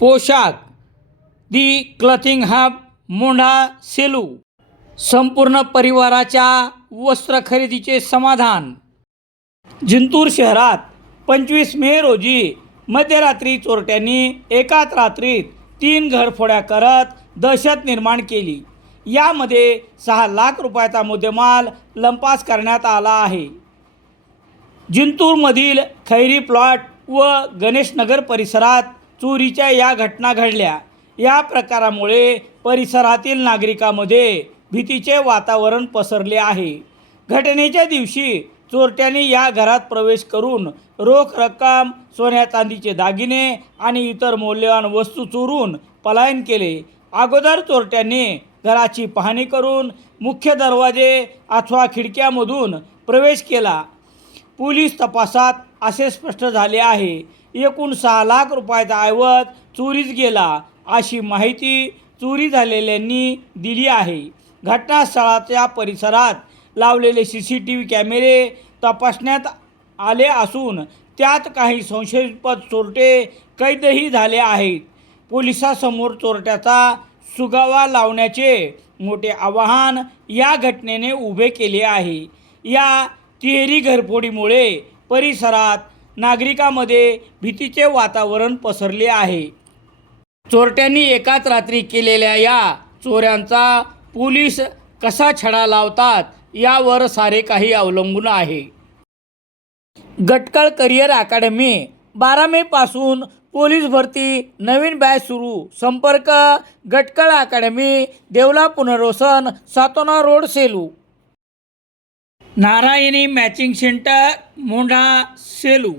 पोशाख. The clothing hub Mondha Selu. संपूर्ण परिवाराच्या वस्त्र खरेदीचे समाधान. जिंतूर शहरात पंचवीस मे रोजी मध्यरात्री चोरट्यांनी एकाच रात्रीत तीन घरफोड्या करत दहशत निर्माण केली. यामध्ये सहा लाख रुपयाचा मुद्देमाल लंपास करण्यात आला आहे. जिंतूरमधील खैरी प्लॉट व गणेशनगर परिसरात चोरीच्या या घटना घडल्या. या प्रकारामुळे परिसरातील नागरिकांमध्ये भीतीचे वातावरण पसरले आहे. घटनेच्या दिवशी चोरट्यांनी या घरात प्रवेश करून रोख रक्कम सोन्या चांदीचे दागिने आणि इतर मौल्यवान वस्तू चोरून पलायन केले. अगोदर चोरट्यांनी घराची पाहणी करून मुख्य दरवाजे अथवा खिडक्यामधून प्रवेश केला. पोलीस तपासात असे स्पष्ट झाले आहे एकूण सहा लाख रुपयाचा ऐवज चोरीस गेला अशी माहिती चोरी झालेल्यांनी दिली आहे. घटनास्थळाच्या परिसरात लावलेले सी सी टी व्ही कॅमेरे तपासण्यात आले असून त्यात काही संशयास्पद चोरटे कैदही झाले आहेत. पोलिसासमोर चोरट्याचा सुगावा लावण्याचे मोठे आवाहन या घटनेने उभे केले आहे. या तिहेरी घरफोडीमुळे परिसरात नागरिकांमध्ये भीतीचे वातावरण पसरले आहे. चोरट्यांनी एकाच रात्री केलेल्या या चोऱ्यांचा पोलीस कसा छडा लावतात यावर सारे काही अवलंबून आहे. गटकळ करिअर अकॅडमी बारा मेपासून पोलीस भरती नवीन बॅच सुरू. संपर्क गटकळ अकॅडमी देवला पुनर्वसन Satona road Selu. Narayani matching centre Mondha Selu